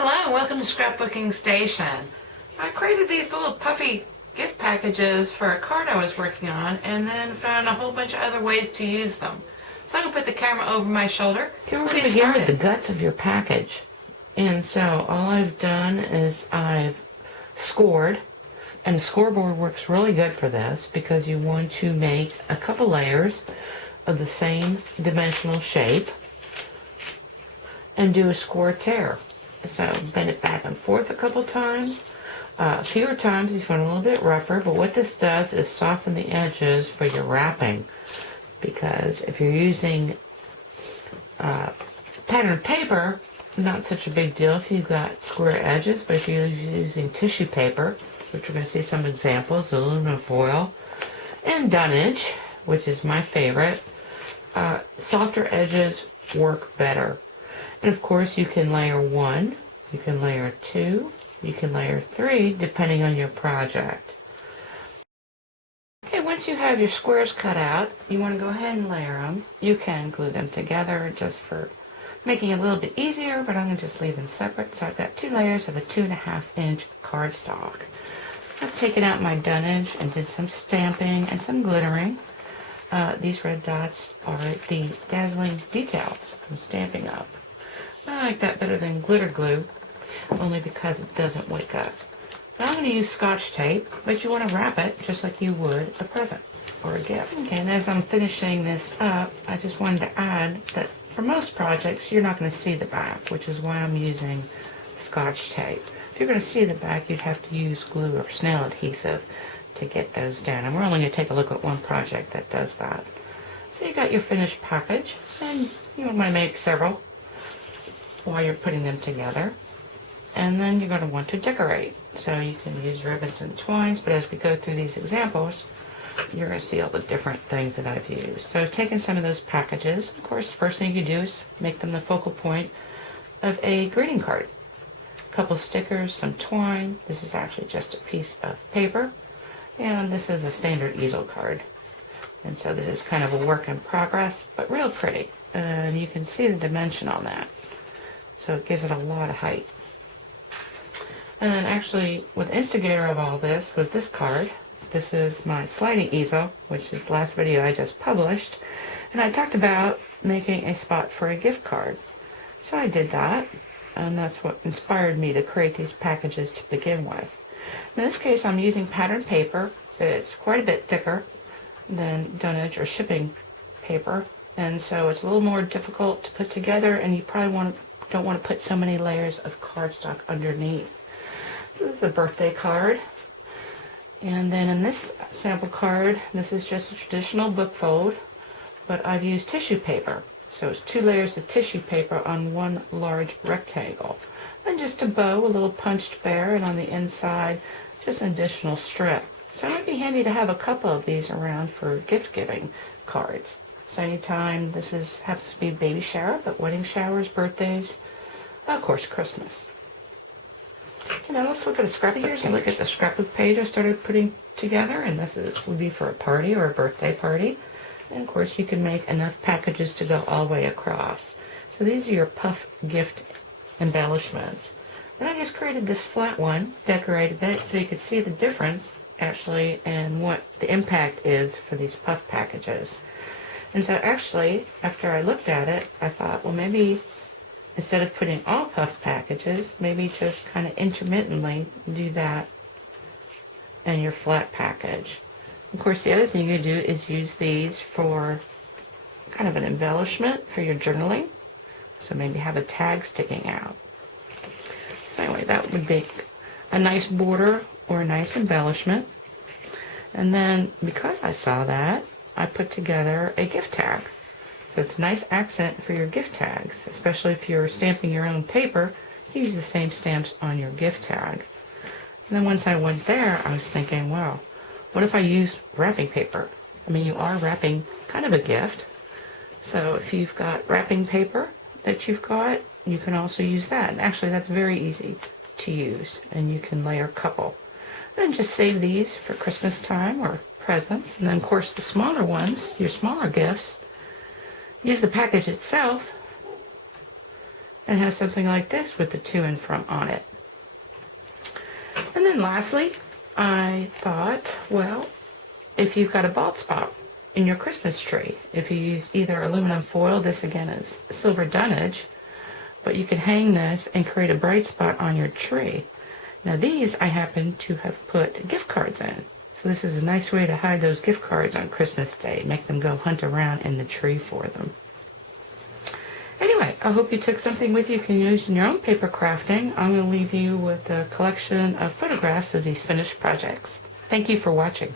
Hello and welcome to Scrapbooking Station. I created these little puffy gift packages for a card I was working on and then found a whole bunch of other ways to use them. So I'm going to put the camera over my shoulder. Okay, we're going to begin with the guts of your package. And so all I've done is I've scored, and the scoreboard works really good for this because you want to make a couple layers of the same dimensional shape and do a score tear. So bend it back and forth a couple times. Fewer times if you want a little bit rougher, but what this does is soften the edges for your wrapping, because if you're using patterned paper, not such a big deal if you've got square edges, but if you're using tissue paper, which we're going to see some examples, aluminum foil, and dunnage, which is my favorite, softer edges work better. And of course you can layer 1, you can layer 2, you can layer 3, depending on your project. Okay, once you have your squares cut out, you want to go ahead and layer them. You can glue them together just for making it a little bit easier, but I'm going to just leave them separate. So I've got 2 layers of a 2.5-inch cardstock. I've taken out my dunnage and did some stamping and some glittering. These red dots are the dazzling details from Stampin' Up! I like that better than glitter glue, only because it doesn't wake up. Now I'm going to use Scotch tape, but you want to wrap it just like you would a present or a gift. Okay, and as I'm finishing this up, I just wanted to add that for most projects, you're not going to see the back, which is why I'm using Scotch tape. If you're going to see the back, you'd have to use glue or snail adhesive to get those down. And we're only going to take a look at one project that does that. So you got your finished package, and you want to make several while you're putting them together. And then you're going to want to decorate. So you can use ribbons and twines, but as we go through these examples, you're going to see all the different things that I've used. So I've taken some of those packages. Of course, the first thing you do is make them the focal point of a greeting card. A couple stickers, some twine. This is actually just a piece of paper. And this is a standard easel card. And so this is kind of a work in progress, but real pretty. And you can see the dimension on that. So it gives it a lot of height. And then actually, what the instigator of all this was this card. This is my sliding easel, which is the last video I just published. And I talked about making a spot for a gift card. So I did that, and that's what inspired me to create these packages to begin with. In this case, I'm using patterned paper. It's quite a bit thicker than dunnage or shipping paper, and so it's a little more difficult to put together, and you probably don't want to put so many layers of cardstock underneath. So this is a birthday card. And then in this sample card, this is just a traditional book fold, but I've used tissue paper. So it's 2 layers of tissue paper on one large rectangle. Then just a bow, a little punched bear, and on the inside, just an additional strip. So it might be handy to have a couple of these around for gift-giving cards. So anytime, happens to be baby shower, but wedding showers, birthdays, of course, Christmas. Okay, now let's look at a scrapbook. So here's a look at the scrapbook page I started putting together, and would be for a party or a birthday party. And of course, you can make enough packages to go all the way across. So these are your puff gift embellishments. And I just created this flat one, decorated it, so you could see the difference, actually, and what the impact is for these puff packages. And so actually, after I looked at it, I thought, well, maybe instead of putting all puff packages, maybe just kind of intermittently do that in your flat package. Of course, the other thing you do is use these for kind of an embellishment for your journaling. So maybe have a tag sticking out. So anyway, that would be a nice border or a nice embellishment. And then, because I saw that, I put together a gift tag. So it's a nice accent for your gift tags, especially if you're stamping your own paper. You use the same stamps on your gift tag. And then once I went there, I was thinking, wow, what if I used wrapping paper? I mean, you are wrapping kind of a gift. So if you've got wrapping paper that you've got, you can also use that. And actually, that's very easy to use, and you can layer a couple. Then just save these for Christmas time or presents. And then, of course, the smaller ones, your smaller gifts, use the package itself and have something like this with the to and from on it. And then lastly, I thought, well, if you've got a bald spot in your Christmas tree, if you use either aluminum foil, this again is silver dunnage, but you can hang this and create a bright spot on your tree. Now these I happen to have put gift cards in. So this is a nice way to hide those gift cards on Christmas Day. Make them go hunt around in the tree for them. Anyway, I hope you took something with you can use in your own paper crafting. I'm going to leave you with a collection of photographs of these finished projects. Thank you for watching.